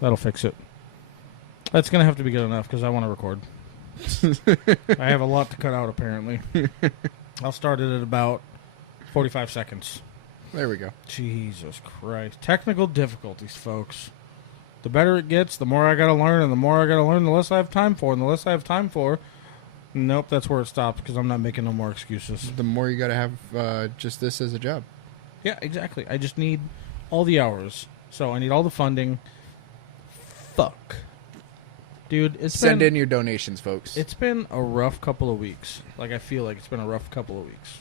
That'll fix it. That's going to have to be good enough because I want to record. I have a lot to cut out, apparently. I'll start it at about 45 seconds. There we go. Jesus Christ. Technical difficulties, folks. The better it gets, the more I got to learn, and the more I got to learn, the less I have time for. And the less I have time for, nope, that's where it stops because I'm not making no more excuses. The more you got to have just this as a job. Yeah, exactly. I just need all the hours. So I need all the funding. Fuck. Dude, Send in your donations, folks. It's been a rough couple of weeks. Like, I feel like it's been a rough couple of weeks.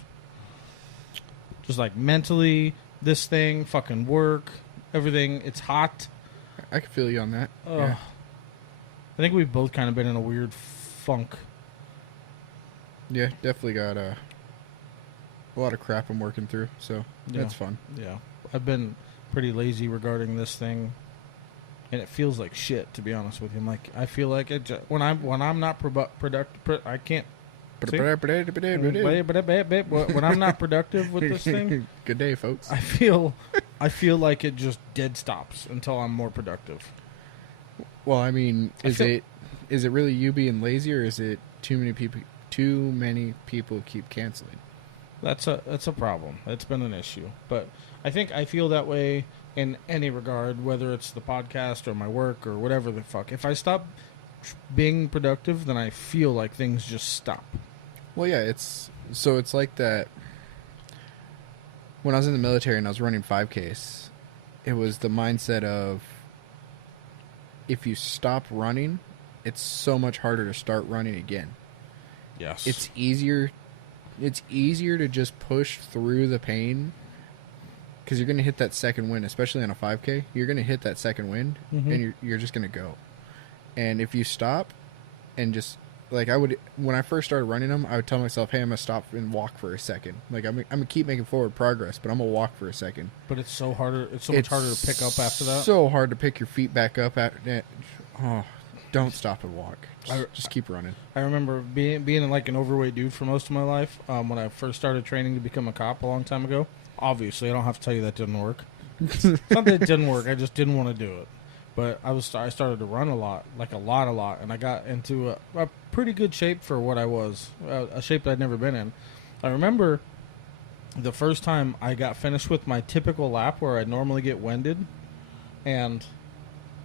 Just like mentally, this thing, fucking work, everything. It's hot. I can feel you on that. Yeah. I think we've both kind of been in a weird funk. Yeah, definitely got a lot of crap I'm working through, so that's fun. Yeah. I've been pretty lazy regarding this thing. And it feels like shit, to be honest with you. I feel like it when I'm not productive, I can't. When I'm not productive with this thing, good day, folks. I feel like it just dead stops until I'm more productive. Well, I mean, is it really you being lazy, or is it too many people keep canceling? That's a problem. It's been an issue, but I feel that way in any regard, whether it's the podcast or my work or whatever the fuck. If I stop being productive, then I feel like things just stop. Well, yeah, it's like that. When I was in the military and I was running 5Ks, it was the mindset of if you stop running, it's so much harder to start running again. Yes. It's easier to just push through the pain because you're going to hit that second wind, especially on a 5K. You're going to hit that second wind, and you're just going to go. And if you stop and just, like when I first started running them, I would tell myself, hey, I'm going to stop and walk for a second. Like, I'm going to keep making forward progress, but I'm going to walk for a second. But it's so harder. It's so much harder to pick up after that. So hard to pick your feet back up. Don't stop and walk. Just keep running. I remember being like an overweight dude for most of my life. When I first started training to become a cop a long time ago. Obviously, I don't have to tell you that didn't work. It's not that it didn't work. I just didn't want to do it. But I started to run a lot, and I got into a pretty good shape for what I was, a shape that I'd never been in. I remember the first time I got finished with my typical lap where I normally get winded, and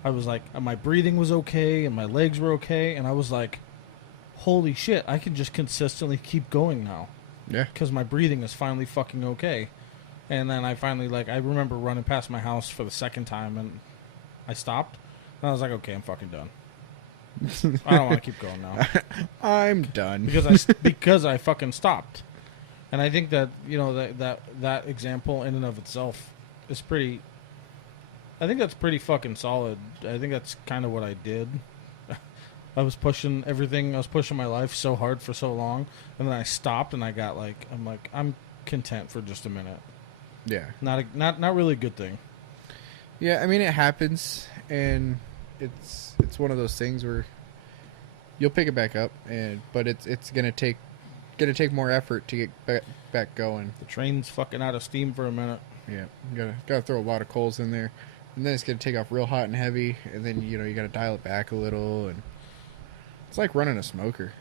I was like, my breathing was okay, and my legs were okay, and I was like, holy shit, I can just consistently keep going now. Yeah. Because my breathing is finally fucking okay. And then I finally, I remember running past my house for the second time, and I stopped, and I was like, okay, I'm fucking done. I don't want to keep going now. I'm done. Because I fucking stopped. And I think that, that example in and of itself is pretty... I think that's pretty fucking solid. I think that's kind of what I did. I was pushing everything. I was pushing my life so hard for so long, and then I stopped, and I got I'm content for just a minute. Yeah. Not really a good thing. Yeah, I mean, it happens, and it's one of those things where you'll pick it back up, but it's gonna take more effort to get back going. The train's fucking out of steam for a minute. Yeah, you gotta throw a lot of coals in there, and then it's gonna take off real hot and heavy, and then you gotta dial it back a little, and it's like running a smoker.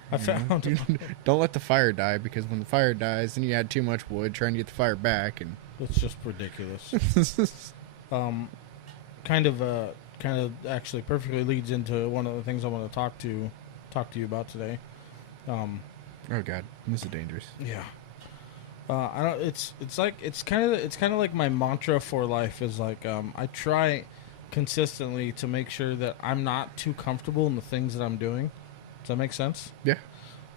Don't let the fire die, because when the fire dies, then you add too much wood trying to get the fire back, and it's just ridiculous. Kind of actually perfectly leads into one of the things I want to talk to you about today. Oh God, this is dangerous. Yeah. I don't. It's kind of like my mantra for life is I try consistently to make sure that I'm not too comfortable in the things that I'm doing. Does that make sense? Yeah.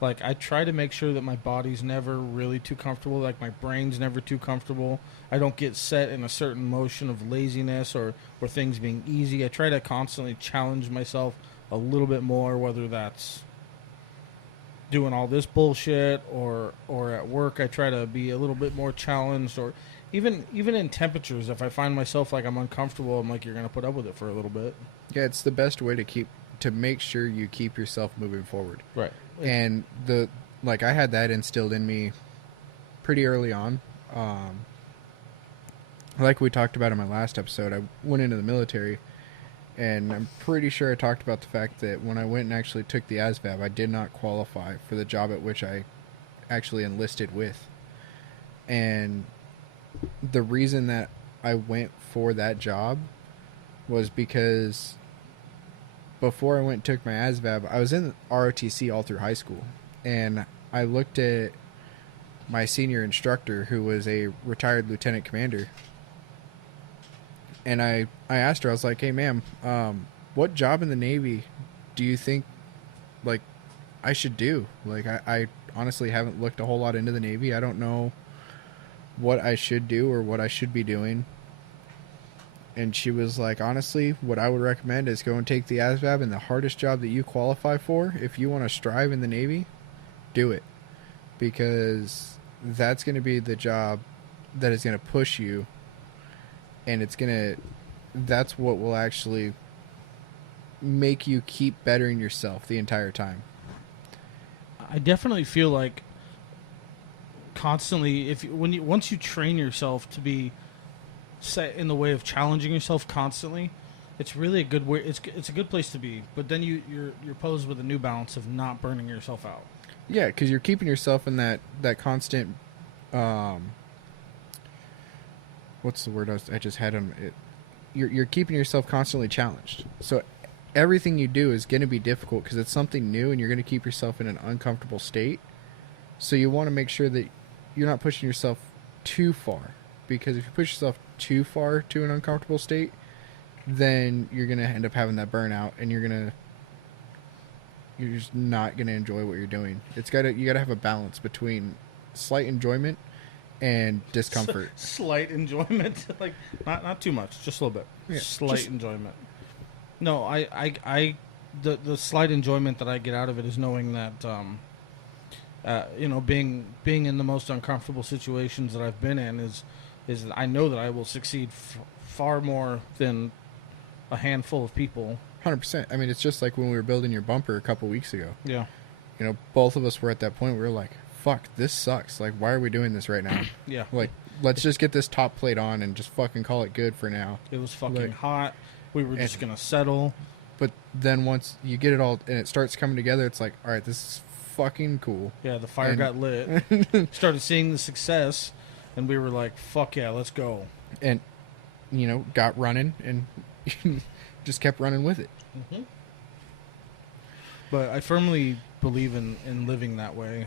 I try to make sure that my body's never really too comfortable, like my brain's never too comfortable. I don't get set in a certain motion of laziness or things being easy. I try to constantly challenge myself a little bit more, whether that's doing all this bullshit or at work. I try to be a little bit more challenged, or even in temperatures. If I find myself I'm uncomfortable, I'm like, you're going to put up with it for a little bit. Yeah, it's the best way to make sure you keep yourself moving forward. Right. And I had that instilled in me pretty early on. Like we talked about in my last episode, I went into the military, And I'm pretty sure I talked about the fact that when I went and actually took the ASVAB, I did not qualify for the job at which I actually enlisted with. And the reason that I went for that job was because before I went and took my ASVAB, I was in ROTC all through high school. And I looked at my senior instructor, who was a retired lieutenant commander, and I asked her, I was like, hey, ma'am, what job in the Navy do you think, like, I should do? Like, I honestly haven't looked a whole lot into the Navy. I don't know what I should do or what I should be doing. And she was like, honestly, what I would recommend is go and take the ASVAB, and the hardest job that you qualify for, if you want to strive in the Navy, do it. Because that's going to be the job that is going to push you, and that's what will actually make you keep bettering yourself the entire time. I definitely feel like constantly, once you train yourself to be set in the way of challenging yourself constantly, it's really a good way. It's a good place to be. But then you're posed with a new balance of not burning yourself out. Yeah, because you're keeping yourself in that constant. What's the word I just had on it? You're keeping yourself constantly challenged. So everything you do is going to be difficult because it's something new, and you're going to keep yourself in an uncomfortable state. So you want to make sure that you're not pushing yourself too far, because if you push yourself too far to an uncomfortable state, then you're going to end up having that burnout, and you're just not going to enjoy what you're doing. You got to have a balance between slight enjoyment and discomfort. Slight enjoyment, like not too much, just a little bit. Yeah, slight enjoyment. No, the slight enjoyment that I get out of it is knowing that, being in the most uncomfortable situations that I've been in is I know that I will succeed far more than a handful of people. 100%. I mean, it's just like when we were building your bumper a couple weeks ago. Yeah. Both of us were at that point where we were like, fuck, this sucks. Like, why are we doing this right now? Yeah. Like, let's just get this top plate on and just fucking call it good for now. It was fucking hot. We were just going to settle. But then once you get it all and it starts coming together, it's like, all right, this is fucking cool. Yeah, the fire got lit. Started seeing the success, and we were like, fuck yeah, let's go. And, got running and just kept running with it. Mm-hmm. But I firmly believe in living that way.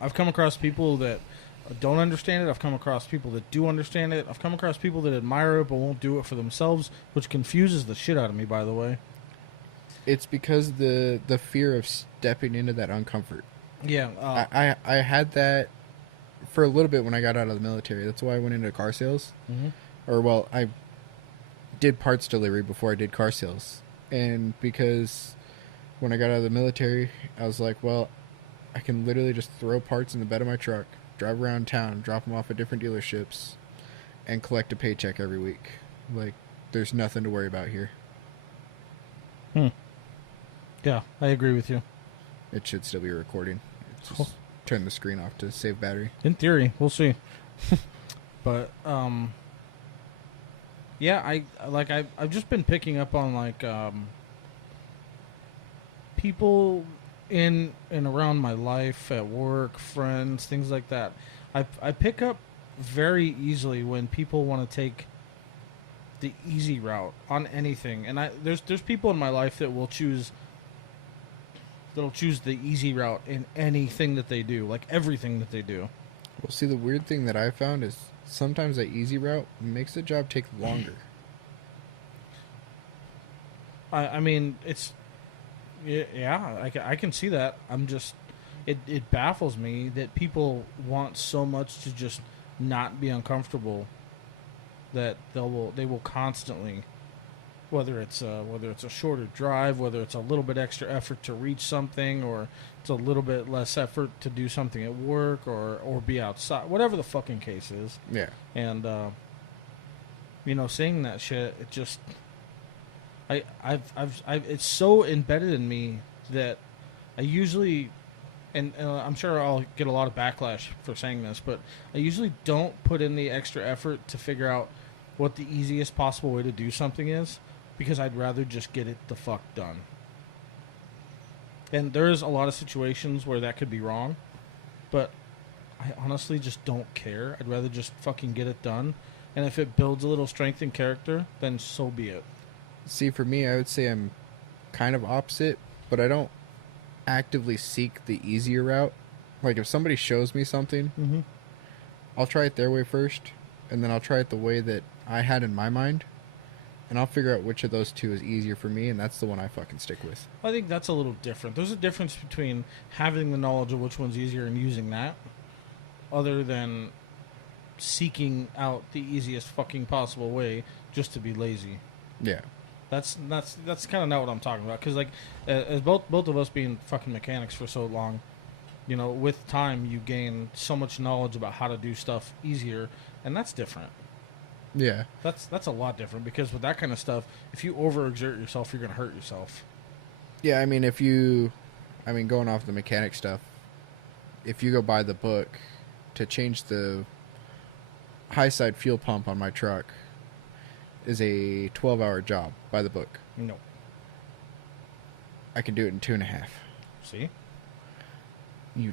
I've come across people that don't understand it. I've come across people that do understand it. I've come across people that admire it but won't do it for themselves, which confuses the shit out of me, by the way. It's because the fear of stepping into that uncomfort. Yeah. I had that for a little bit when I got out of the military. That's why I went into car sales. Mm-hmm. I did parts delivery before I did car sales. And because when I got out of the military, I was like, well, I can literally just throw parts in the bed of my truck, drive around town, drop them off at different dealerships, and collect a paycheck every week. Like, there's nothing to worry about here. Yeah, I agree with you. It should still be recording. Just turn the screen off to save battery. In theory, we'll see. But yeah, I've just been picking up on people in and around my life, at work, friends, things like that. I pick up very easily when people want to take the easy route on anything, and there's people in my life that will choose the easy route in anything that they do, like everything that they do. Well, see, the weird thing that I found is sometimes that easy route makes the job take longer. I mean, it's... Yeah, I can see that. It baffles me that people want so much to just not be uncomfortable that they will constantly, whether it's a shorter drive, whether it's a little bit extra effort to reach something, or it's a little bit less effort to do something at work or be outside, whatever the fucking case is. Yeah. And seeing that shit, it just... I've it's so embedded in me that I usually, and I'm sure I'll get a lot of backlash for saying this, but I usually don't put in the extra effort to figure out what the easiest possible way to do something is, because I'd rather just get it the fuck done. And there's a lot of situations where that could be wrong, but I honestly just don't care. I'd rather just fucking get it done. And if it builds a little strength and character, then so be it. See, for me, I would say I'm kind of opposite, but I don't actively seek the easier route. Like, if somebody shows me something, Mm-hmm. I'll try it their way first, and then I'll try it the way that I had in my mind, and I'll figure out which of those two is easier for me, and that's the one I fucking stick with. I think that's a little different. There's a difference between having the knowledge of which one's easier and using that, other than seeking out the easiest fucking possible way just to be lazy. Yeah. That's kind of not what I'm talking about. Because like, as both of us being fucking mechanics for so long, you know, with time you gain so much knowledge about how to do stuff easier, and that's different. Yeah. That's a lot different, because with that kind of stuff, if you overexert yourself, you're gonna hurt yourself. Yeah, I mean, going off the mechanic stuff, if you go buy the book to change the high side fuel pump on my truck is a 12-hour job by the book. No. I can do it in 2.5. See? You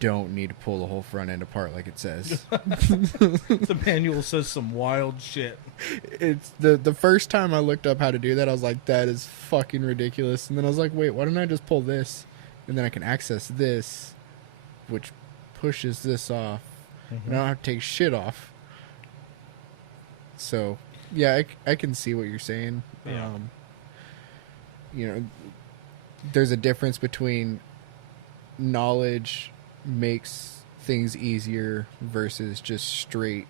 don't need to pull the whole front end apart like it says. The manual says some wild shit. It's the first time I looked up how to do that, I was like, that is fucking ridiculous. And then I was like, wait, why don't I just pull this? And then I can access this, which pushes this off. Mm-hmm. And I don't have to take shit off. So, yeah, I can see what you're saying. Yeah. You know, there's a difference between knowledge makes things easier versus just straight,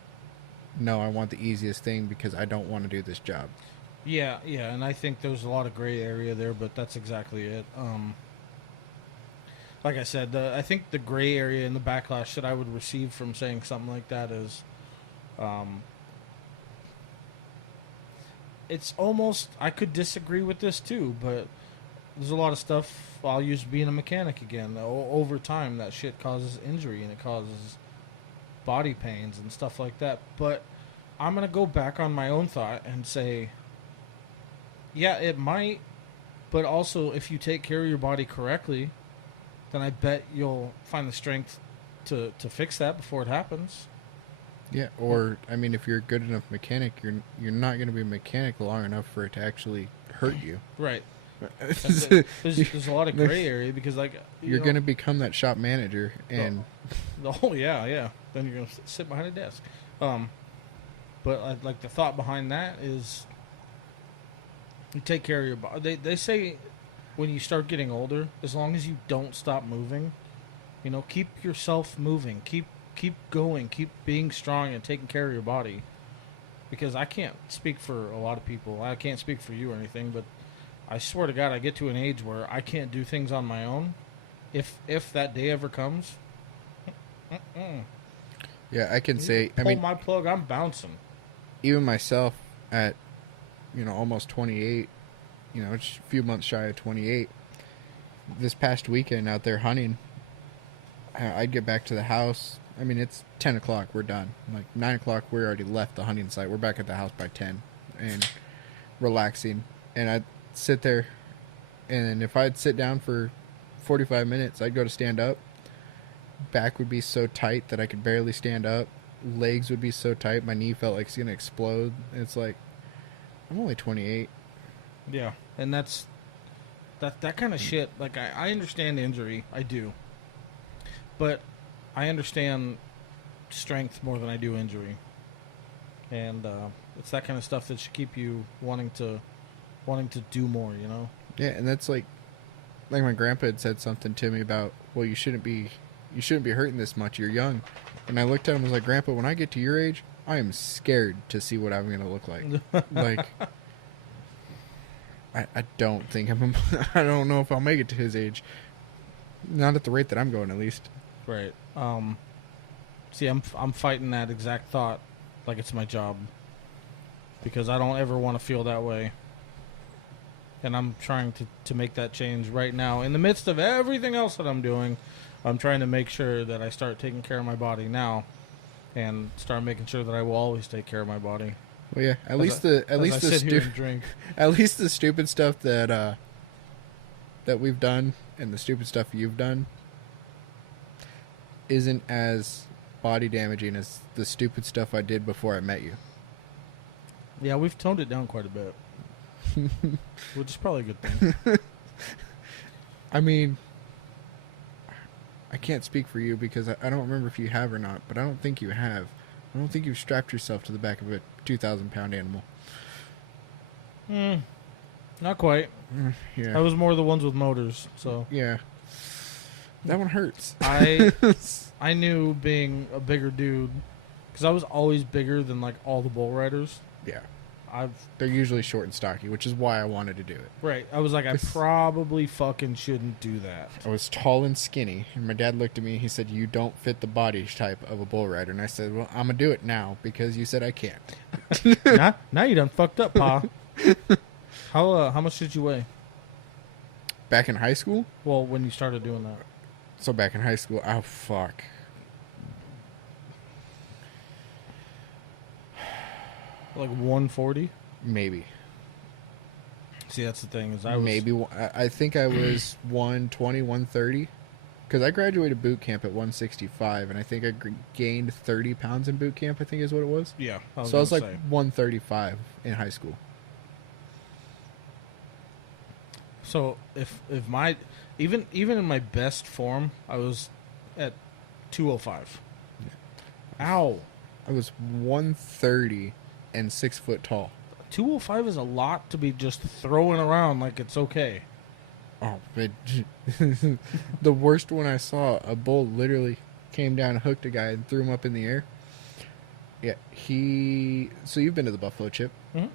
no, I want the easiest thing because I don't want to do this job. Yeah, and I think there's a lot of gray area there, but that's exactly it. Like I said, I think the gray area and the backlash that I would receive from saying something like that is, it's almost, I could disagree with this too, but there's a lot of stuff, I'll use being a mechanic again. Over time, that shit causes injury and it causes body pains and stuff like that. But I'm going to go back on my own thought and say, yeah, it might, but also if you take care of your body correctly, then I bet you'll find the strength to fix that before it happens. Yeah, or, I mean, if you're a good enough mechanic, you're not going to be a mechanic long enough for it to actually hurt you. Right. There's a lot of gray area because, like, you're going to become that shop manager, and yeah. Then you're going to sit behind a desk. But like the thought behind that is, you take care of your body. They say when you start getting older, as long as you don't stop moving, you know, keep yourself moving, keep going, keep being strong and taking care of your body. Because I can't speak for a lot of people. I can't speak for you or anything, but I swear to God, I get to an age where I can't do things on my own. If that day ever comes, yeah, I can say, pull my plug, I'm bouncing. Even myself at, almost 28, just a few months shy of 28, this past weekend out there hunting, I'd get back to the house. I mean, it's 10 o'clock, we're done. Like 9 o'clock, we already left the hunting site. We're back at the house by 10 and relaxing. And I'd sit there, and if I'd sit down for 45 minutes, I'd go to stand up. Back would be so tight that I could barely stand up. Legs would be so tight, my knee felt like it's going to explode. And it's like, I'm only 28. Yeah, and that's that kind of shit. Like, I understand injury, I do. But I understand strength more than I do injury. And it's that kind of stuff that should keep you wanting to do more, you know? Yeah, and that's like my grandpa had said something to me about, well, you shouldn't be hurting this much, you're young. And I looked at him and was like, Grandpa, when I get to your age, I am scared to see what I'm going to look like. Like, I don't think I don't know if I'll make it to his age. Not at the rate that I'm going, at least. Right. See, I'm fighting that exact thought like it's my job. Because I don't ever want to feel that way. And I'm trying to make that change right now. In the midst of everything else that I'm doing, I'm trying to make sure that I start taking care of my body now. And start making sure that I will always take care of my body. Well, yeah. At least I the sit here and drink. at least the stupid stuff that we've done and the stupid stuff you've done isn't as body damaging as the stupid stuff I did before I met you. Yeah, we've toned it down quite a bit, which is probably a good thing. I mean, I can't speak for you because I don't remember if you have or not, but I don't think you have. I don't think you've strapped yourself to the back of a 2,000-pound animal. Not quite. Yeah. I was more the ones with motors, so Yeah. That one hurts. I knew being a bigger dude, because I was always bigger than like all the bull riders. Yeah. I've They're usually short and stocky, which is why I wanted to do it. right. I was like, I probably fucking shouldn't do that. I was tall and skinny, and my dad looked at me and he said, "You don't fit the body type of a bull rider." And I said, "Well, I'm gonna do it now because you said I can't." now you done fucked up, Pa. How much did you weigh? Back in high school? Well, when you started doing that. So back in high school, oh fuck. Like 140? Maybe. See, that's the thing. Is I think I was 120, 130. Because I graduated boot camp at 165, and I think I gained 30 pounds in boot camp, I think is what it was. Yeah. I was like 135 in high school. So if my even in my best form, I was at 205. Yeah. Ow. I was 130 and 6 foot tall. 205 is a lot to be just throwing around like it's okay. Oh, but the worst one I saw, a bull literally came down, hooked a guy, and threw him up in the air. Yeah, So you've been to the Buffalo Chip? Mm-hmm.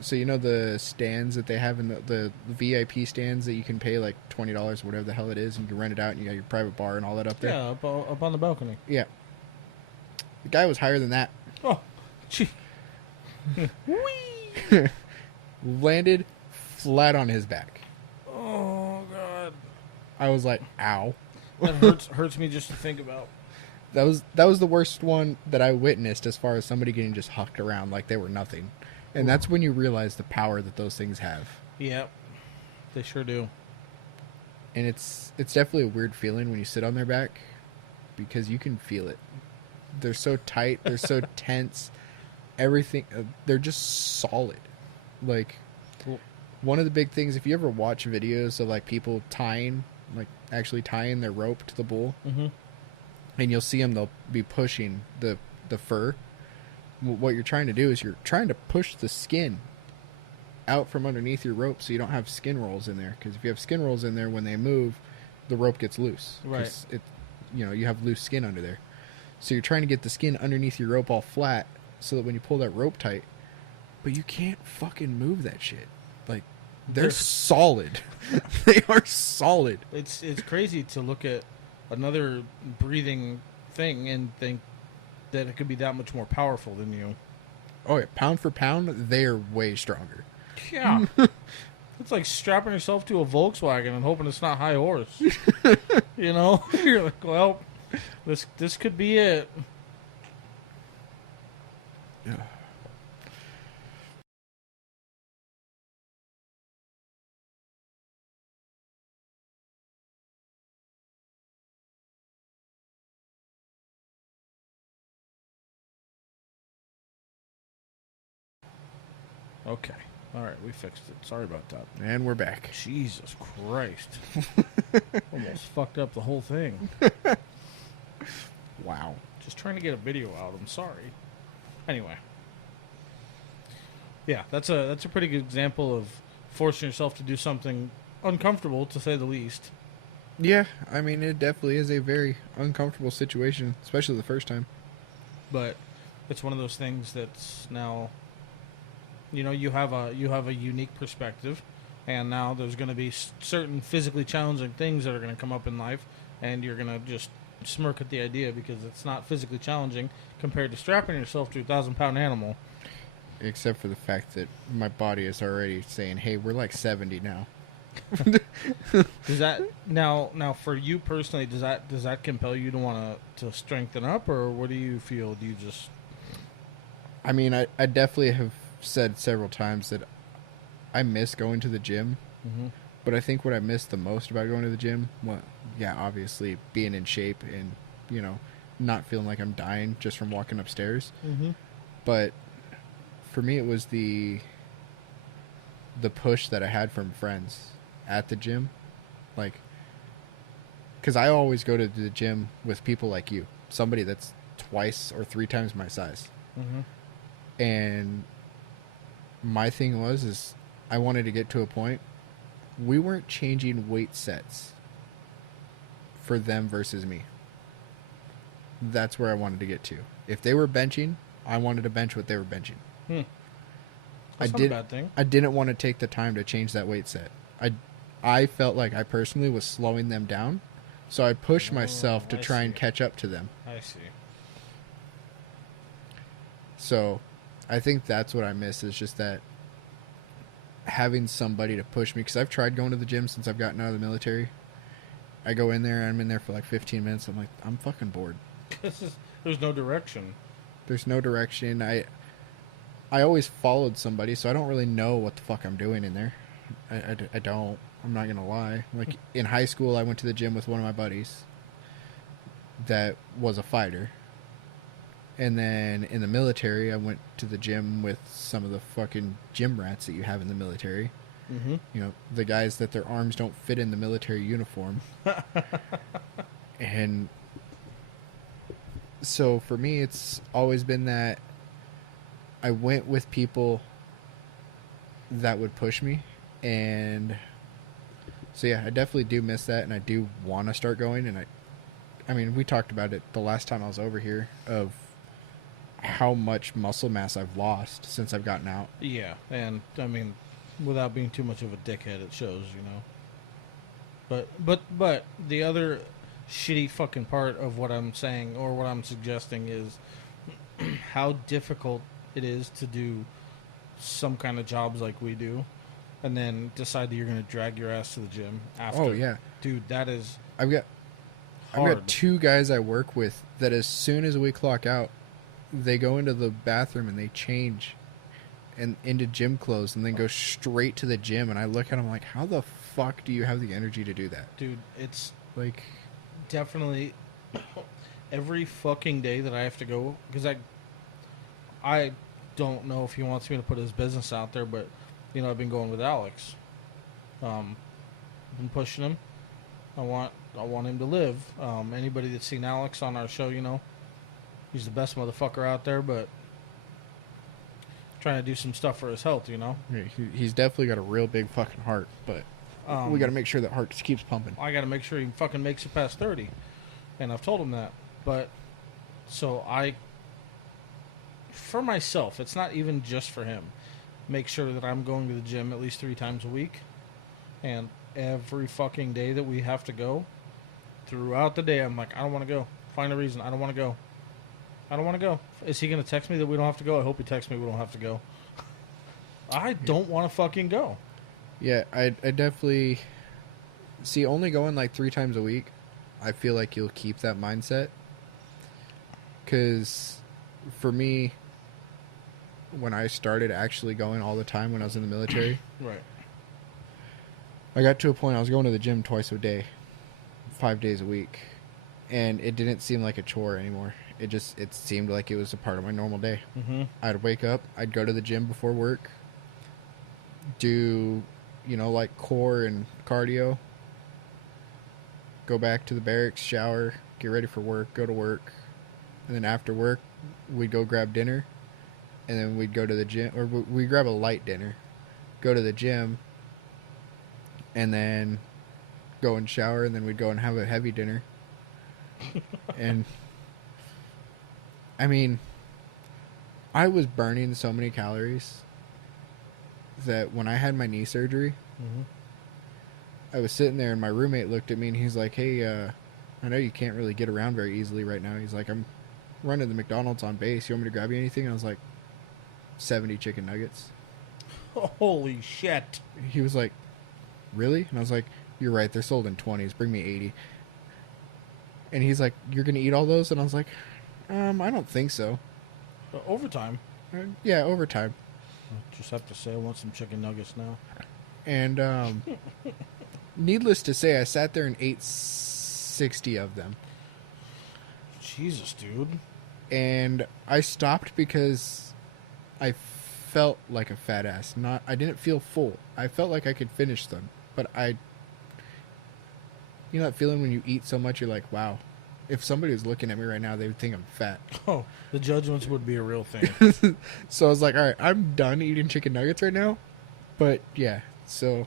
So you know the stands that they have in the VIP stands that you can pay like $20 or whatever the hell it is, and you can rent it out, and you got your private bar and all that up there. Yeah, up on the balcony. Yeah. The guy was higher than that. Oh, gee. Whee! Landed flat on his back. Oh God. I was like, ow. That hurts me just to think about. That was the worst one that I witnessed as far as somebody getting just hucked around like they were nothing. And that's when you realize the power that those things have. Yep. They sure do. And it's definitely a weird feeling when you sit on their back because you can feel it. They're so tight, they're so tense. Everything, they're just solid. Like, one of the big things, if you ever watch videos of like people actually tying their rope to the bull, and you'll see them, they'll be pushing the fur. What you're trying to do is you're trying to push the skin out from underneath your rope so you don't have skin rolls in there. Because if you have skin rolls in there, when they move, the rope gets loose. Right. You have loose skin under there. So you're trying to get the skin underneath your rope all flat so that when you pull that rope tight, but you can't fucking move that shit. Like, they're solid. They are solid. It's crazy to look at another breathing thing and think that it could be that much more powerful than you. Oh yeah, pound for pound, they're way stronger. Yeah. It's like strapping yourself to a Volkswagen and hoping it's not high horse. You know? You're like, well, this could be it. Yeah. Okay. All right, we fixed it. Sorry about that. And we're back. Jesus Christ. Almost fucked up the whole thing. Wow. Just trying to get a video out. I'm sorry. Anyway. Yeah, that's a pretty good example of forcing yourself to do something uncomfortable, to say the least. Yeah, I mean, it definitely is a very uncomfortable situation, especially the first time. But it's one of those things that's now, you have a unique perspective, and now there's going to be certain physically challenging things that are going to come up in life, and you're going to just smirk at the idea because it's not physically challenging compared to strapping yourself to a 1,000-pound animal. Except for the fact that my body is already saying, "Hey, we're like 70 now." Does that now for you personally? Does that compel you to want to strengthen up, or what do you feel? Do you just? I mean, I definitely have said several times that I miss going to the gym. Mm-hmm. But I think what I miss the most about going to the gym, well, yeah, obviously being in shape and, you know, not feeling like I'm dying just from walking upstairs. Mm-hmm. But for me, it was the push that I had from friends at the gym. Like, because I always go to the gym with people like you, somebody that's twice or three times my size. Mm-hmm. And my thing is I wanted to get to a point we weren't changing weight sets for them versus me. That's where I wanted to get to. If they were benching, I wanted to bench what they were benching. That's not a bad thing. I didn't want to take the time to change that weight set. I felt like I personally was slowing them down, so I pushed myself to try and catch up to them. I see. So I think that's what I miss, is just that having somebody to push me, because I've tried going to the gym since I've gotten out of the military. I go in there, I'm in there for like 15 minutes. I'm like, I'm fucking bored. There's no direction. There's no direction. I always followed somebody, so I don't really know what the fuck I'm doing in there. I don't. I'm not gonna lie. Like in high school, I went to the gym with one of my buddies that was a fighter. And then in the military, I went to the gym with some of the fucking gym rats that you have in the military. Mm-hmm. You know, the guys that their arms don't fit in the military uniform. And so for me, it's always been that I went with people that would push me. And so, yeah, I definitely do miss that. And I do want to start going. And I mean, we talked about it the last time I was over here, of how much muscle mass I've lost since I've gotten out. Yeah, and I mean, without being too much of a dickhead, it shows, you know. But the other shitty fucking part of what I'm saying or what I'm suggesting is how difficult it is to do some kind of jobs like we do, and then decide that you're going to drag your ass to the gym after. Oh yeah, dude, that is I've got two guys I work with that as soon as we clock out, they go into the bathroom and they change and into gym clothes and then go straight to the gym. And I look at them like, how the fuck do you have the energy to do that? Dude, it's like definitely every fucking day that I have to go, because I don't know if he wants me to put his business out there, but you know, I've been going with Alex. I've been pushing him. I want him to live. Anybody that's seen Alex on our show, you know, he's the best motherfucker out there, but trying to do some stuff for his health, you know. Yeah, he's definitely got a real big fucking heart, but we got to make sure that heart just keeps pumping. I got to make sure he fucking makes it past 30, and I've told him that. But so for myself, it's not even just for him. Make sure that I'm going to the gym at least 3 times a week, and every fucking day that we have to go, throughout the day, I'm like, I don't want to go. Find a reason. I don't want to go. I don't want to go. Is he going to text me that we don't have to go? I hope he texts me we don't have to go. I don't want to fucking go. Yeah, I definitely see, only going like 3 times a week, I feel like you'll keep that mindset. Because for me, when I started actually going all the time when I was in the military, right, I got to a point I was going to the gym twice a day, 5 days a week, and it didn't seem like a chore anymore. It seemed like it was a part of my normal day. Mm-hmm. I'd wake up, I'd go to the gym before work, do, you know, like core and cardio, go back to the barracks, shower, get ready for work, go to work, and then after work, we'd go grab dinner, and then we'd go to the gym, or we'd grab a light dinner, go to the gym, and then go and shower, and then we'd go and have a heavy dinner. And I mean, I was burning so many calories that when I had my knee surgery, mm-hmm. I was sitting there and my roommate looked at me and he's like, hey, I know you can't really get around very easily right now. He's like, I'm running the McDonald's on base. You want me to grab you anything? And I was like, 70 chicken nuggets. Holy shit. He was like, really? And I was like, you're right. They're sold in 20s. Bring me 80. And he's like, you're going to eat all those? And I was like, I don't think so. Overtime. Yeah, overtime. I just have to say, I want some chicken nuggets now. And needless to say, I sat there and ate 60 of them. Jesus, dude. And I stopped because I felt like a fat ass. I didn't feel full. I felt like I could finish them, but you know that feeling when you eat so much, you're like, wow, if somebody was looking at me right now, they would think I'm fat. Oh, the judgments would be a real thing. So I was like, all right, I'm done eating chicken nuggets right now. But yeah, so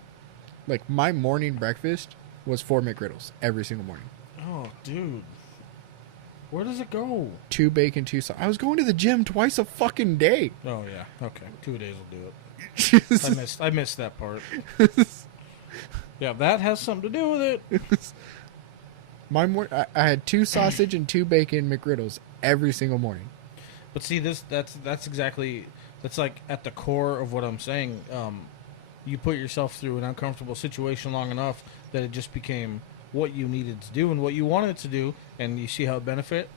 like my morning breakfast was 4 McGriddles every single morning. Oh, dude. Where does it go? 2 bacon, 2 sauce. I was going to the gym twice a fucking day. Oh, yeah. Okay. 2 days will do it. I missed that part. Yeah, that has something to do with it. I had 2 sausage and 2 bacon McGriddles every single morning. But see, that's exactly, that's like at the core of what I'm saying. You put yourself through an uncomfortable situation long enough that it just became what you needed to do and what you wanted to do, and you see how it benefit.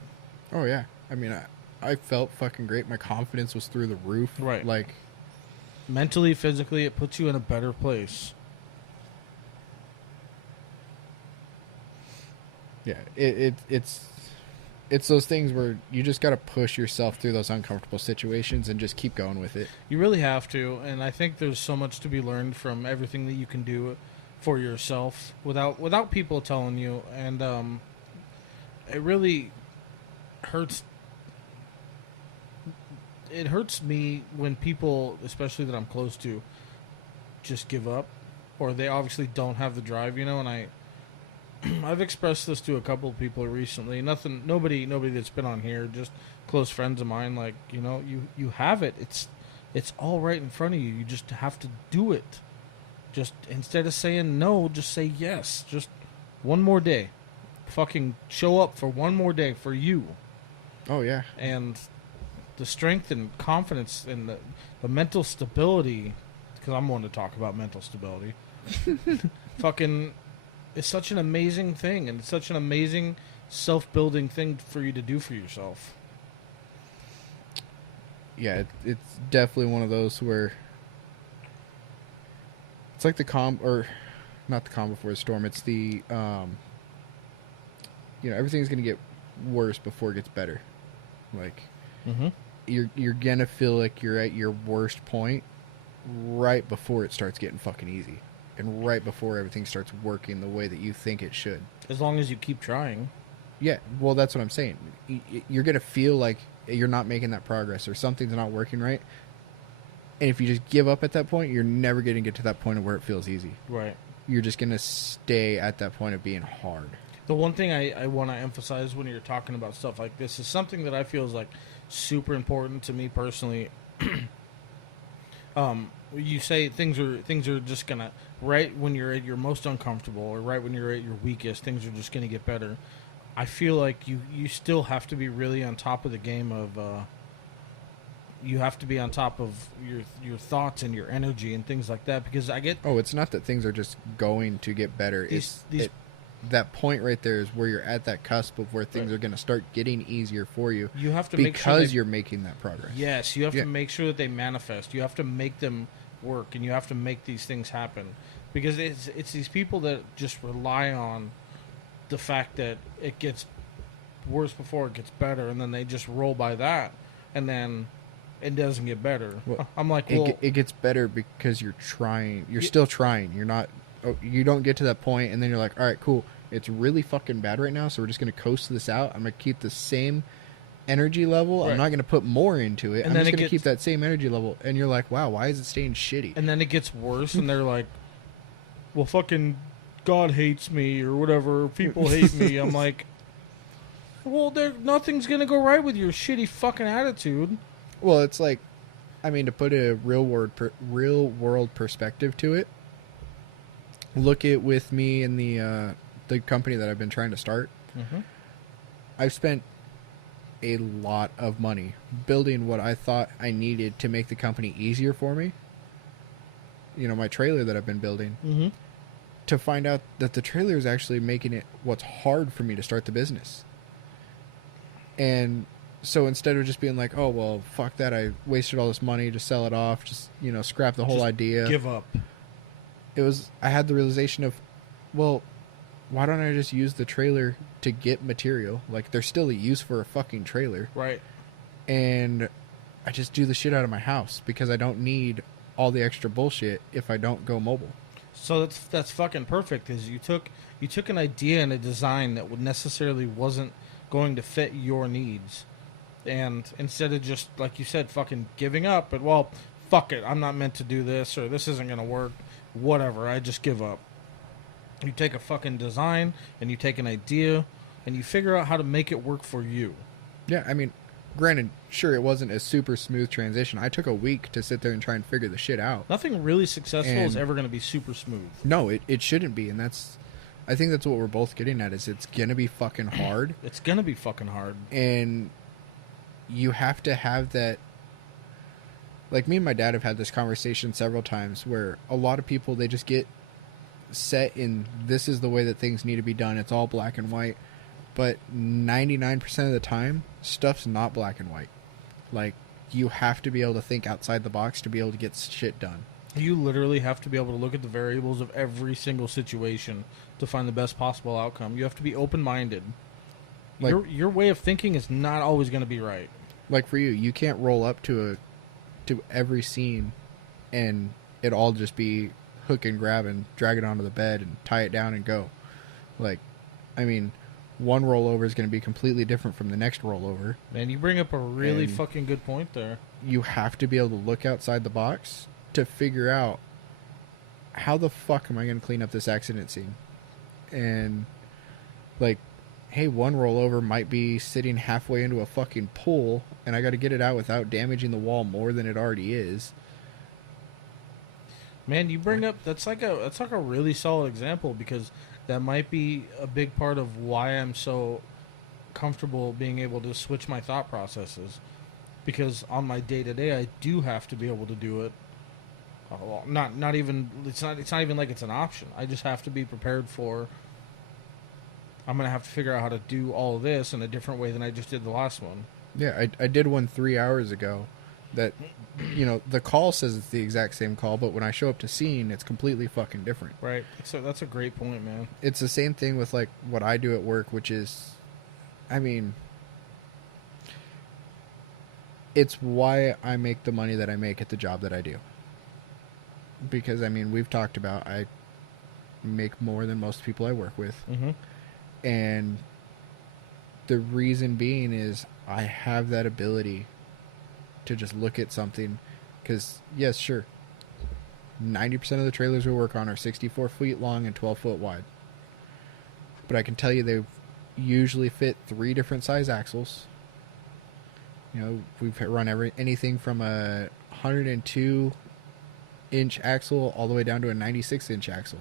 Oh yeah, I mean, I felt fucking great. My confidence was through the roof. Right. Like mentally, physically, it puts you in a better place. Yeah, it's those things where you just got to push yourself through those uncomfortable situations and just keep going with it. You really have to, and I think there's so much to be learned from everything that you can do for yourself without people telling you, and it really hurts. It hurts me when people, especially that I'm close to, just give up, or they obviously don't have the drive, and I've expressed this to a couple of people recently. Nobody that's been on here, just close friends of mine. Like, you have it. It's all right in front of you. You just have to do it. Just instead of saying no, just say yes. Just one more day. Fucking show up for one more day for you. Oh yeah. And the strength and confidence and the mental stability, because I'm one to talk about mental stability. Fucking. It's such an amazing thing, and it's such an amazing self-building thing for you to do for yourself. Yeah, it's definitely one of those where it's like not the calm before the storm. It's the everything's gonna get worse before it gets better. Like you're gonna feel like you're at your worst point right before it starts getting fucking easy. And right before everything starts working the way that you think it should. As long as you keep trying. Yeah, well, that's what I'm saying. You're going to feel like you're not making that progress or something's not working right. And if you just give up at that point, you're never going to get to that point of where it feels easy. Right. You're just going to stay at that point of being hard. The one thing I want to emphasize when you're talking about stuff like this is something that I feel is like super important to me personally. You say things are just gonna, right when you're at your most uncomfortable or right when you're at your weakest, things are just gonna get better. I feel like you still have to be really on top of the game of you have to be on top of your thoughts and your energy and things like that, because it's not that things are just going to get better. That point right there is where you're at that cusp of where things are going to start getting easier for you. You have to make sure you're making that progress. Yes, you have to make sure that they manifest. You have to make them work, and you have to make these things happen, because it's these people that just rely on the fact that it gets worse before it gets better, and then they just roll by that, and then it doesn't get better. Well, I'm like, it gets better because you're trying. You're still trying. You're not. You don't get to that point, and then you're like, all right, cool. It's really fucking bad right now, so we're just going to coast this out. I'm going to keep the same energy level. Right. I'm not going to put more into it. I'm just going to keep that same energy level. And you're like, wow, why is it staying shitty? And then it gets worse, and they're like, well, fucking God hates me, or whatever. People hate me. I'm like, well, nothing's going to go right with your shitty fucking attitude. Well, it's like, I mean, to put a real world perspective to it, look at with me in the company that I've been trying to start. Mm-hmm. I've spent a lot of money building what I thought I needed to make the company easier for me. My trailer that I've been building, to find out that the trailer is actually making it what's hard for me to start the business. And So instead of just being like, oh, well, fuck that, I wasted all this money to sell it off, just, scrap the whole Just idea. give up. I had the realization of, well, why don't I just use the trailer to get material? Like, there's still a use for a fucking trailer. Right. And I just do the shit out of my house because I don't need all the extra bullshit if I don't go mobile. So that's fucking perfect. Is you took an idea and a design that would necessarily wasn't going to fit your needs, and instead of just like you said, fucking giving up, but well, fuck it, I'm not meant to do this or this isn't gonna work. Whatever, I just give up. You take a fucking design and you take an idea and you figure out how to make it work for you. Yeah, I mean, granted, sure, it wasn't a super smooth transition. I took a week to sit there and try and figure the shit out. Nothing really successful is And- ever going to be super smooth. No, it shouldn't be, and I think that's what we're both getting at, is it's gonna be fucking hard, It's going to be fucking hard. and you have to have that. Like, me and my dad have had this conversation several times where a lot of people, they just get set in, this is the way that things need to be done, it's all black and white. But 99% of the time, stuff's not black and white. Like, you have to be able to think outside the box to be able to get shit done. You literally have to be able to look at the variables of every single situation to find the best possible outcome. You have to be open-minded. Like- Your way of thinking is not always going to be right. Like, for you, you can't roll up to every scene and it all just be hook and grab and drag it onto the bed and tie it down and go. Like, I mean, one rollover is going to be completely different from the next rollover. Man, you bring up a really And- fucking good point there. You have to be able to look outside the box to figure out, how the fuck am I going to clean up this accident scene? And, like, hey, one rollover might be sitting halfway into a fucking pool, and I got to get it out without damaging the wall more than it already is. Man, you bring up that's like a really solid example, because that might be a big part of why I'm so comfortable being able to switch my thought processes, because on my day to day I do have to be able to do it. Not even it's not even like it's an option. I just have to be prepared for. I'm gonna have to figure out how to do all of this in a different way than I just did the last one. Yeah, I did one 3 hours ago that, the call says it's the exact same call, but when I show up to scene, it's completely fucking different. Right. So that's a great point, man. It's the same thing with, like, what I do at work, which is, I mean, it's why I make the money that I make at the job that I do. Because, I mean, we've talked about, I make more than most people I work with. Mm-hmm. And the reason being is I have that ability to just look at something. Because, yes, sure, 90% of the trailers we work on are 64 feet long and 12 foot wide. But I can tell you they usually fit 3 different size axles. We've run anything from a 102-inch axle all the way down to a 96-inch axle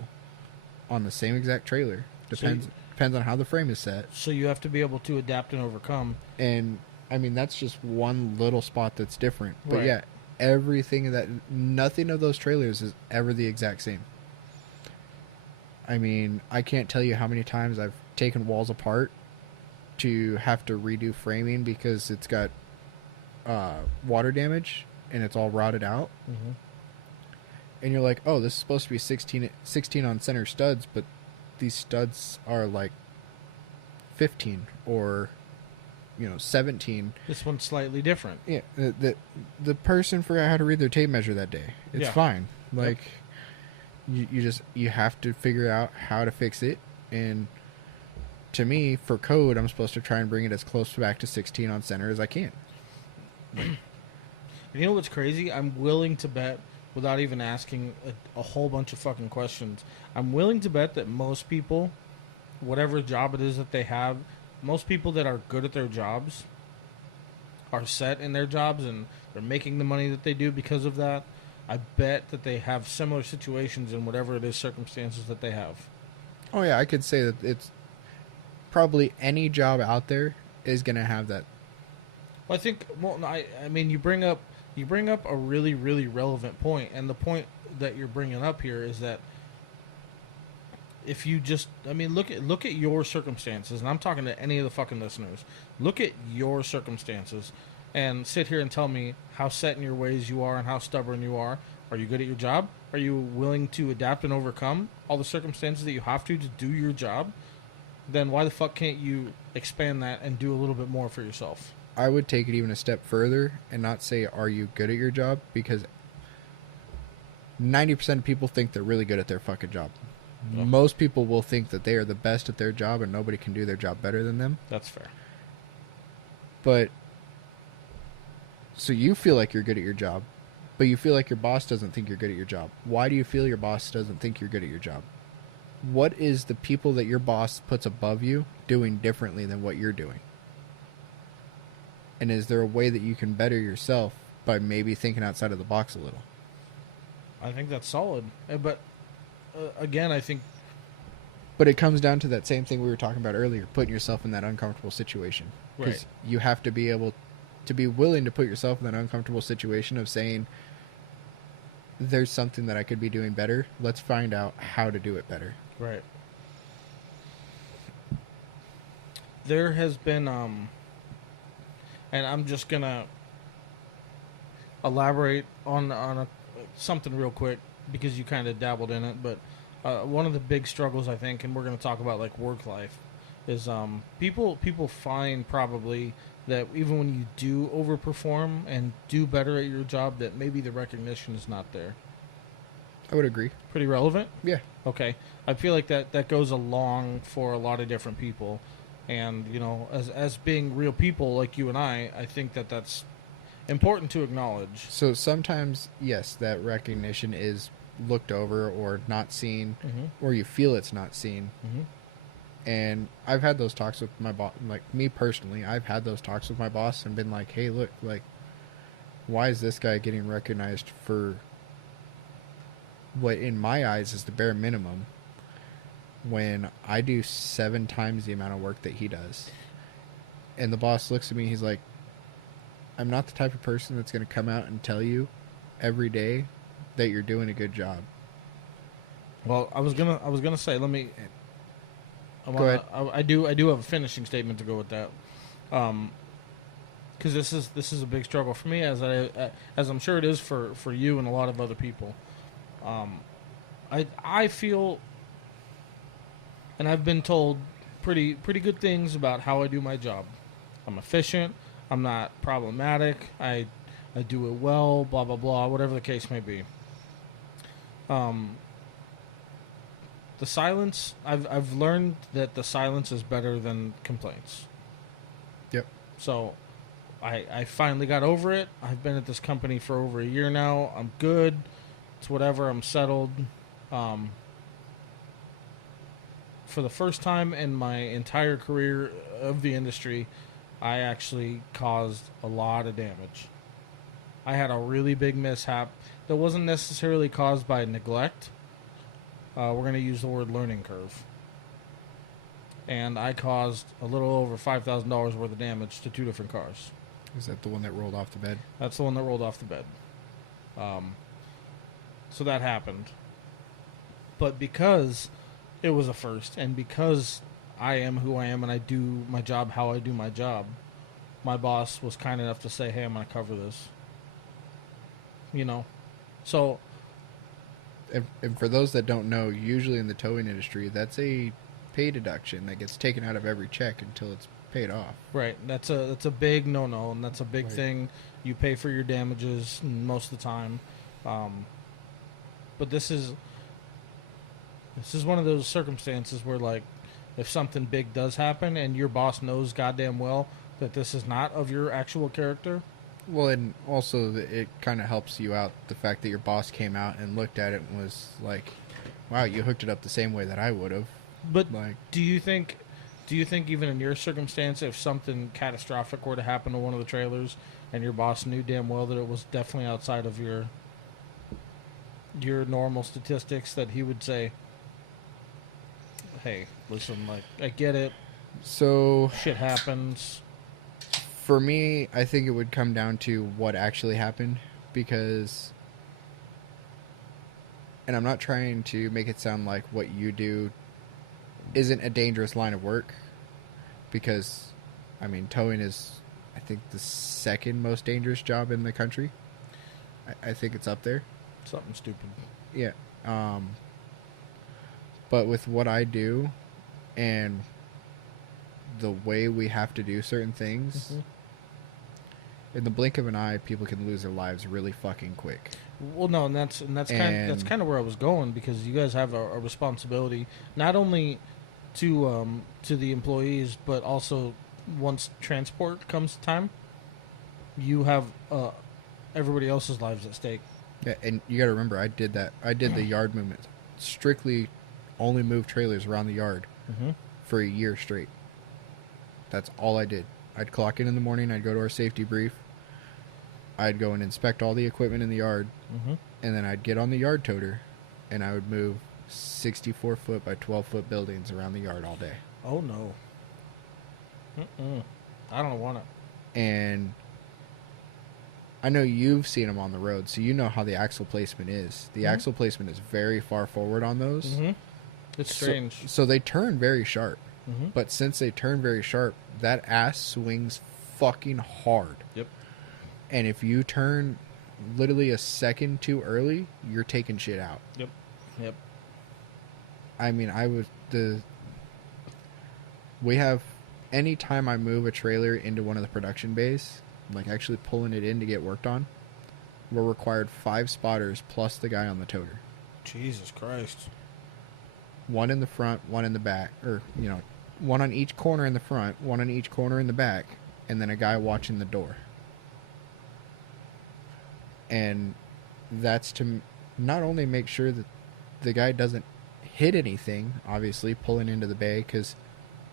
on the same exact trailer. Depends on how the frame is set. So you have to be able to adapt and overcome. And I mean, that's just one little spot that's different. But Right. yeah, nothing of those trailers is ever the exact same. I mean, I can't tell you how many times I've taken walls apart to have to redo framing because it's got water damage and it's all rotted out. Mm-hmm. And you're like, oh, this is supposed to be 16 on center studs, but these studs are like 15 or 17. This one's slightly different. Yeah, the person forgot how to read their tape measure that day. It's Yeah. fine. Like, you have to figure out how to fix it. And to me, for code, I'm supposed to try and bring it as close back to 16 on center as I can. You know what's crazy? I'm willing to bet, without even asking a whole bunch of fucking questions, I'm willing to bet that most people, whatever job it is that they have, most people that are good at their jobs are set in their jobs and they're making the money that they do because of that. I bet that they have similar situations in whatever it is circumstances that they have. Oh yeah, I could say that it's probably any job out there is going to have that. Well, I think. Well, no, I mean, you bring up a really, really relevant point, and the point that you're bringing up here is that if you just, I mean, look at your circumstances, and I'm talking to any of the fucking listeners. Look at your circumstances, and sit here and tell me how set in your ways you are and how stubborn you are. Are you good at your job? Are you willing to adapt and overcome all the circumstances that you have to do your job? Then why the fuck can't you expand that and do a little bit more for yourself? I would take it even a step further and not say, are you good at your job? Because 90% of people think they're really good at their fucking job. Oh. Most people will think that they are the best at their job and nobody can do their job better than them. That's fair. But, so you feel like you're good at your job, but you feel like your boss doesn't think you're good at your job. Why do you feel your boss doesn't think you're good at your job? What is the people that your boss puts above you doing differently than what you're doing? And is there a way that you can better yourself by maybe thinking outside of the box a little? I think that's solid. But, again, I think... But it comes down to that same thing we were talking about earlier, putting yourself in that uncomfortable situation. Because Right. you have to be able to be willing to put yourself in that uncomfortable situation of saying, there's something that I could be doing better. Let's find out how to do it better. Right. There has been, and I'm just gonna elaborate on something real quick because you kind of dabbled in it. But one of the big struggles, I think, and we're gonna talk about like work life, is people find probably that even when you do overperform and do better at your job, that maybe the recognition is not there. I would agree. Pretty relevant. Yeah. Okay, I feel like that goes along for a lot of different people, and you know, as being real people like you and I think that's important to acknowledge. So sometimes, yes, that recognition is looked over or not seen, or you feel it's not seen. And I've had those talks with my boss. Like me personally, I've had those talks with my boss and been like, "Hey, look, like, why is this guy getting recognized for what in my eyes is the bare minimum when I do 7 times the amount of work that he does?" And the boss looks at me, he's like, "I'm not the type of person that's going to come out and tell you every day that you're doing a good job." Well, I was gonna say, let me. Go ahead. I do have a finishing statement to go with that, because this is a big struggle for me, as I'm sure it is for you and a lot of other people. I feel, and I've been told pretty good things about how I do my job. I'm efficient. I'm not problematic. I do it well. Blah blah blah. Whatever the case may be. The silence. I've learned that the silence is better than complaints. Yep. So, I finally got over it. I've been at this company for over a year now. I'm good. It's whatever. I'm settled. For the first time in my entire career of the industry, I actually caused a lot of damage. I had a really big mishap that wasn't necessarily caused by neglect. We're going to use the word learning curve. And I caused a little over $5,000 worth of damage to 2 different cars. Is that the one that rolled off the bed? That's the one that rolled off the bed. So that happened. But because it was a first, and because I am who I am and I do my job how I do my job, my boss was kind enough to say, "Hey, I'm going to cover this." You know? So... And for those that don't know, usually in the towing industry, that's a pay deduction that gets taken out of every check until it's paid off. Right. That's a big no-no, and that's a big Right. thing. You pay for your damages most of the time. But this is one of those circumstances where, like, if something big does happen and your boss knows goddamn well that this is not of your actual character. Well, and also it kind of helps you out, the fact that your boss came out and looked at it and was like, "Wow, you hooked it up the same way that I would have." But Like, do you think even in your circumstance, if something catastrophic were to happen to one of the trailers and your boss knew damn well that it was definitely outside of your normal statistics, that he would say, "Hey, listen, like, I get it. so Shit happens." for me, I think it would come down to what actually happened, because, and I'm not trying to make it sound like what you do isn't a dangerous line of work because, I mean, towing is, I think, the second most dangerous job in the country. I think it's up there. Something stupid. Yeah. But with what I do and the way we have to do certain things, in the blink of an eye, people can lose their lives really fucking quick. Well, no, and that's kind of where I was going, because you guys have a responsibility not only to the employees, but also once transport comes time, you have everybody else's lives at stake. Yeah, and you got to remember, I did that. I did the yard movement, strictly only moved trailers around the yard for a year straight. That's all I did. I'd clock in the morning. I'd go to our safety brief. I'd go and inspect all the equipment in the yard, and then I'd get on the yard toter, and I would move 64-foot by 12-foot buildings around the yard all day. Oh no! I don't want it. And I know you've seen them on the road, so you know how the axle placement is. The axle placement is very far forward on those. It's strange. So they turn very sharp. But since they turn very sharp, that ass swings fucking hard. Yep. And if you turn literally a second too early, you're taking shit out. Yep. I mean, we have, anytime I move a trailer into one of the production bays, like actually pulling it in to get worked on, we're required 5 spotters plus the guy on the toter. Jesus Christ. One in the front, one in the back, or, one on each corner in the front, one on each corner in the back, and then a guy watching the door. And that's to not only make sure that the guy doesn't hit anything, obviously, pulling into the bay, because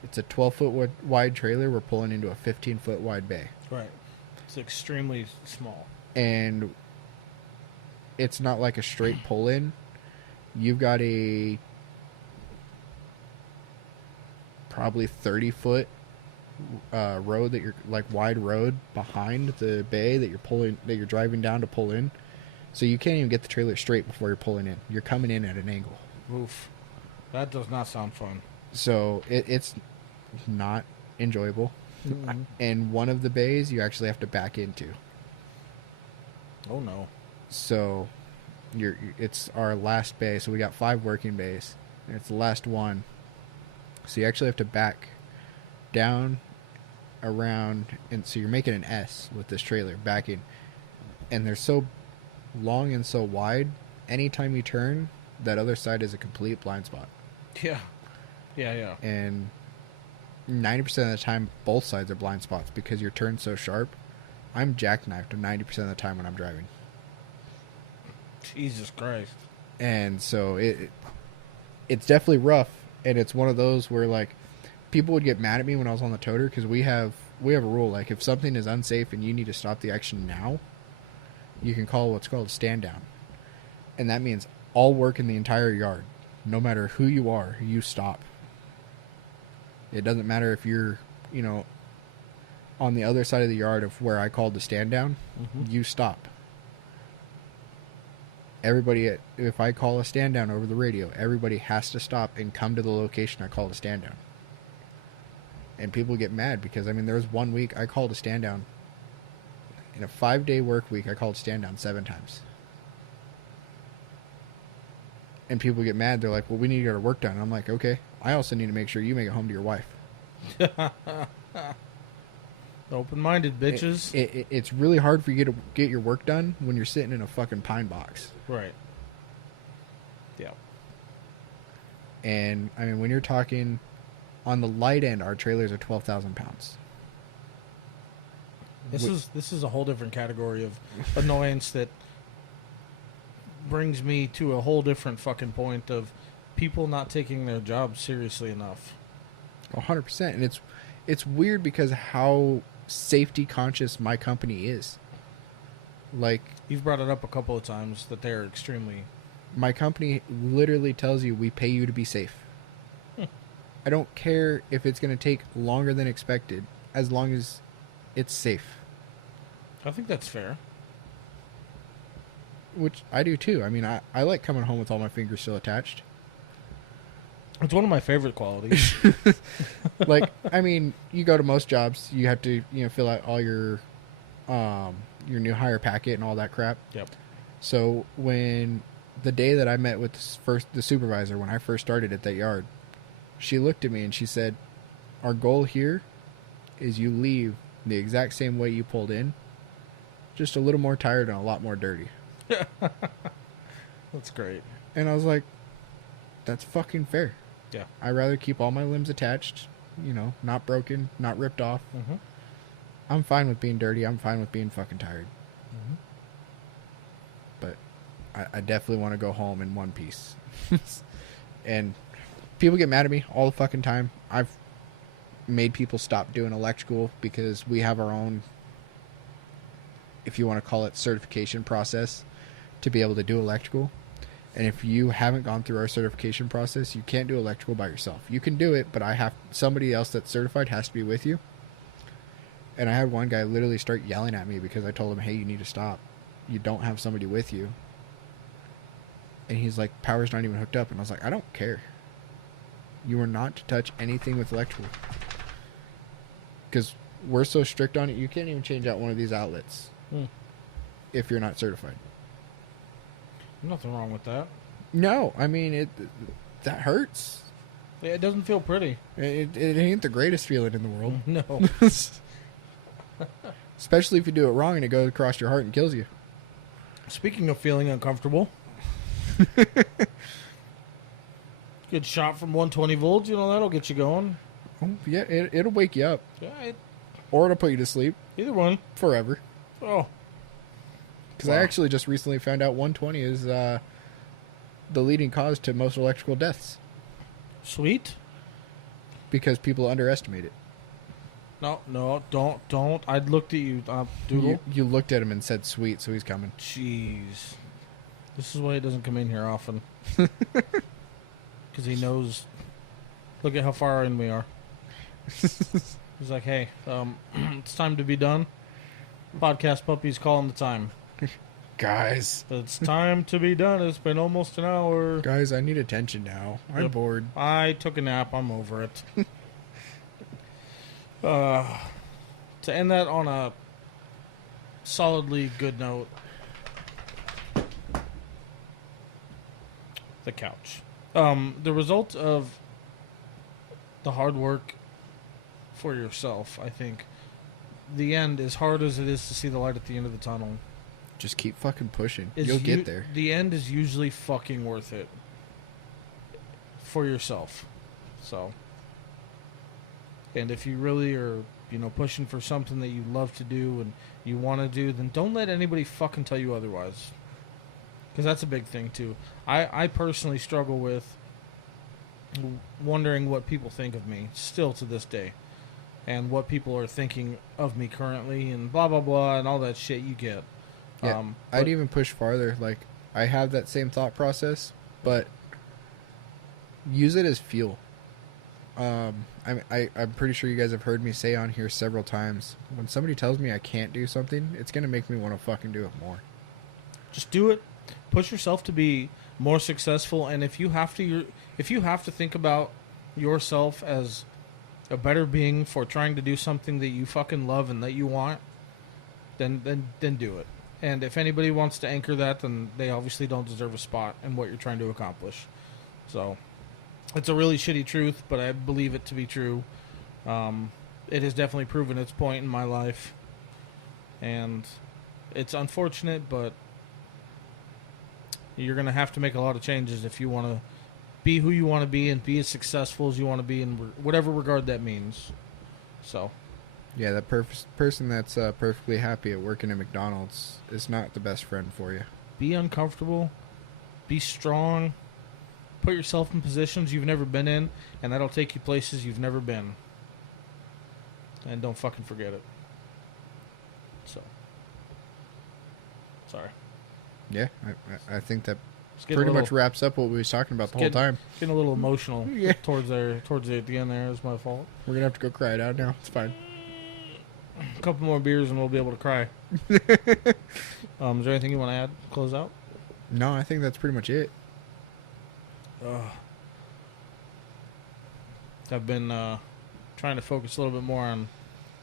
it's a 12-foot wide trailer, we're pulling into a 15-foot wide bay. Right. It's extremely small. And it's not like a straight pull-in. You've got a probably 30-foot road that you're wide road behind the bay that you're driving down to pull in, so you can't even get the trailer straight before you're pulling in. You're coming in at an angle. Oof, that does not sound fun. So it's not enjoyable. And one of the bays you actually have to back into. Oh no. So it's our last bay, so we got 5 working bays, and it's the last one. So you actually have to back down around, and so you're making an S with this trailer backing, and they're so long and so wide, anytime you turn, that other side is a complete blind spot. Yeah. And 90% of the time, both sides are blind spots because you're turned so sharp. I'm jackknifed 90% of the time when I'm driving. Jesus Christ. And so it's definitely rough, and it's one of those where people would get mad at me when I was on the toter, because we have a rule, if something is unsafe and you need to stop the action now, you can call what's called a stand down. And that means all work in the entire yard, no matter who you are, you stop. It doesn't matter if you're, on the other side of the yard of where I called the stand down, you stop. Everybody, if I call a stand down over the radio, everybody has to stop and come to the location I called a stand down. And people get mad because, there was one week I called a stand down. In a 5-day work week, I called stand down 7 times. And people get mad. They're like, well, we need to get our work done. And I'm like, okay. I also need to make sure you make it home to your wife. Open-minded bitches. It's really hard for you to get your work done when you're sitting in a fucking pine box. Right. Yeah. And, when you're talking on the light end, our trailers are 12,000 pounds. This is a whole different category of annoyance that brings me to a whole different fucking point of people not taking their job seriously enough. 100%. And it's weird because how safety conscious my company is. You've brought it up a couple of times that they're extremely... My company literally tells you we pay you to be safe. I don't care if it's going to take longer than expected, as long as it's safe. I think that's fair. Which I do too. I like coming home with all my fingers still attached. It's one of my favorite qualities. Like, I mean, you go to most jobs, you have to, fill out all your new hire packet and all that crap. Yep. So when the day that I met with the supervisor when I first started at that yard, she looked at me and she said, "Our goal here is you leave the exact same way you pulled in, just a little more tired and a lot more dirty." That's great. And I was like, "That's fucking fair." Yeah. I'd rather keep all my limbs attached, not broken, not ripped off. Mm-hmm. I'm fine with being dirty. I'm fine with being fucking tired. Mm-hmm. But I definitely want to go home in one piece. And people get mad at me all the fucking time. I've made people stop doing electrical because we have our own, if you want to call it, certification process to be able to do electrical. And if you haven't gone through our certification process, you can't do electrical by yourself. You can do it, but somebody else that's certified has to be with you. And I had one guy literally start yelling at me because I told him, "Hey, you need to stop. You don't have somebody with you." And he's like, "Power's not even hooked up." And I was like, "I don't care. You are not to touch anything with electrical. Because we're so strict on it, you can't even change out one of these outlets if you're not certified." Nothing wrong with that. No, I mean, that hurts. Yeah, it doesn't feel pretty. It ain't the greatest feeling in the world. No. Especially if you do it wrong and it goes across your heart and kills you. Speaking of feeling uncomfortable, good shot from 120 volts, that'll get you going. Oh, yeah, it'll wake you up. Yeah, Or it'll put you to sleep either one. forever. Oh. Because I actually just recently found out 120 is the leading cause to most electrical deaths. Sweet. Because people underestimate it. No, don't. I looked at you, Doodle. You looked at him and said sweet, so he's coming. Jeez. This is why he doesn't come in here often. Because he knows. Look at how far in we are. He's like, "Hey, it's time to be done. Podcast puppy's calling the time. Guys. It's time to be done. It's been almost an hour. Guys, I need attention now. I'm bored." I took a nap. I'm over it." To end that on a solidly good note, the couch. The result of the hard work for yourself, I think, the end, as hard as it is to see the light at the end of the tunnel, just keep fucking pushing. You'll get there. The end is usually fucking worth it for yourself. So, and if you really are, pushing for something that you love to do and you want to do, then don't let anybody fucking tell you otherwise. Because that's a big thing too. I personally struggle with wondering what people think of me still to this day, and what people are thinking of me currently, and blah blah blah, and all that shit you get. Yeah, I'd even push farther. Like, I have that same thought process, but use it as fuel. I'm pretty sure you guys have heard me say on here several times, when somebody tells me I can't do something, it's going to make me want to fucking do it more. Just do it. Push yourself to be more successful, and if you have to think about yourself as a better being for trying to do something that you fucking love and that you want, then do it. And if anybody wants to anchor that, then they obviously don't deserve a spot in what you're trying to accomplish. So, it's a really shitty truth, but I believe it to be true. It has definitely proven its point in my life. And it's unfortunate, but you're going to have to make a lot of changes if you want to be who you want to be and be as successful as you want to be in whatever regard that means. So, yeah, that person that's perfectly happy at working at McDonald's is not the best friend for you. Be uncomfortable. Be strong. Put yourself in positions you've never been in, and that'll take you places you've never been. And don't fucking forget it. So, sorry. Yeah, I think that pretty much wraps up what we was talking about the whole time. Getting a little emotional towards the end there. It's my fault. We're gonna have to go cry it out now. It's fine. A couple more beers and we'll be able to cry. Is there anything you want to add? Close out? No, I think that's pretty much it. I've been trying to focus a little bit more on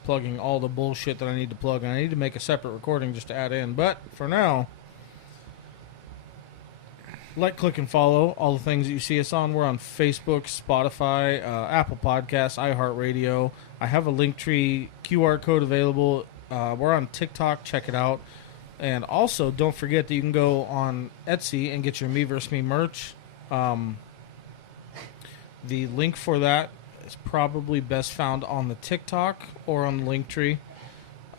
plugging all the bullshit that I need to plug, and I need to make a separate recording just to add in. But for now, like, click, and follow all the things that you see us on. We're on Facebook, Spotify, Apple Podcasts, iHeartRadio. I have a Linktree QR code available. We're on TikTok. Check it out. And also, don't forget that you can go on Etsy and get your Me vs. Me merch. The link for that is probably best found on the TikTok or on the Linktree.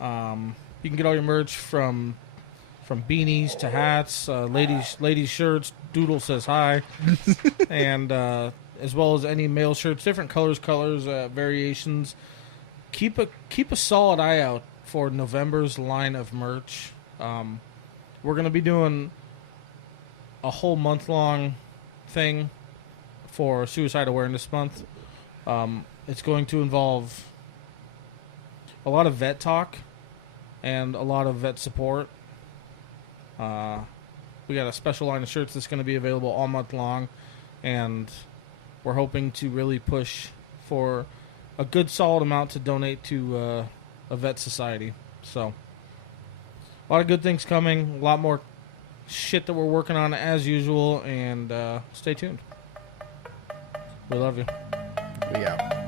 You can get all your merch from beanies to hats, ladies shirts. Doodle says hi, and as well as any male shirts, different colors, variations. Keep a solid eye out for November's line of merch. We're gonna be doing a whole month-long thing for Suicide Awareness Month. It's going to involve a lot of vet talk and a lot of vet support. We got a special line of shirts that's going to be available all month long, and we're hoping to really push for a good solid amount to donate to a vet society. So, a lot of good things coming, a lot more shit that we're working on as usual, and stay tuned. We love you. We out.